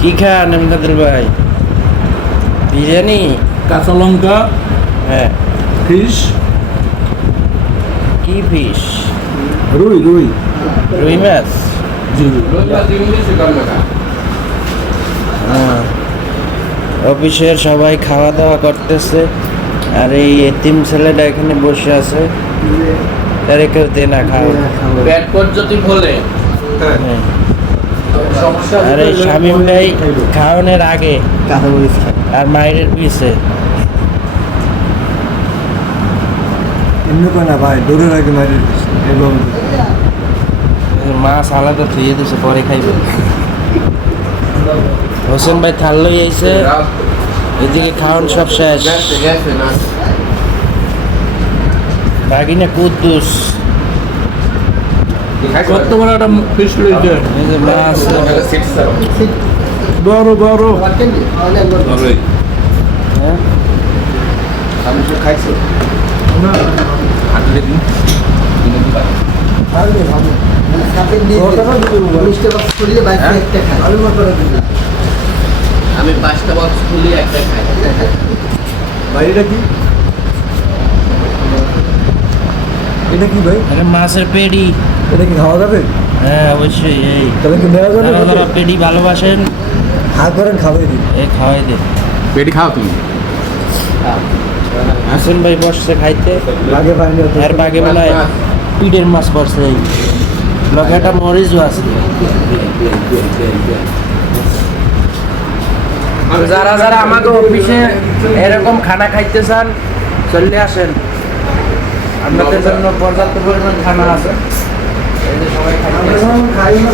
কি খান এমদাদুল ভাই? বিরিয়ানি, কাঁচা লঙ্কা, হ্যাঁ। ফিশ, কি ফিশ? রুই রুই রুই মাছ। জি হ্যাঁ। অফিসের সবাই খাওয়া দাওয়া করতেছে, আর এই এতিম ছেলেটা এখানে বসে আছে, তারে কেউ দে না খাওয়া। পেট পর্যটক হলে হ্যাঁ। সমস্যা আর এই শামীম ভাই খাওয়ানোর আগে কাঁচা মরিচ খাই। আর মায়ের পিছে। এমনি করে না ভাই, দৌড়ের আগে মারি এভাবে। মাছ আলাদা ধুয়ে দিছে, পরে খাইবে। হোসেন ভাই থাল লই আইছে, এদিকে খাওয়ান সব শেষ। গেছে না বাগিনা কুদ্দুস, কত বড় একটা ফিশ লইছে, এই যে মাছ। বড় বড়। হ্যাঁ? আমি তো খাইছি আমি 5টা বক্স খুলি একটা খাই। ভাই এটা কি? এটা কি ভাই? আরে মাছের পেডি। এটা কি খাওয়া যাবে? হ্যাঁ অবশ্যই। এই তাহলে কি নেওয়া যাবে? যারা যারা পেডি ভালোবাসেন, হাত করেন খাবাই দিন। এই খাওয়াই দে। পেটি খাও তুমি। হোসেন ভাই বসছে খাইতে, আগে পাইনি আর বাগে মনে হয় পিডের মাছ পড়ছে। এই লগে একটা মরিচও আছে। যারা যারা আমাকে অফিসে এরকম খানা খাইতে চান, চলে আসেন, আপনাদের জন্য পর্যাপ্ত পরিমাণ খানা আছে। এই যে সবাই খাইতে আসেন। খাই না।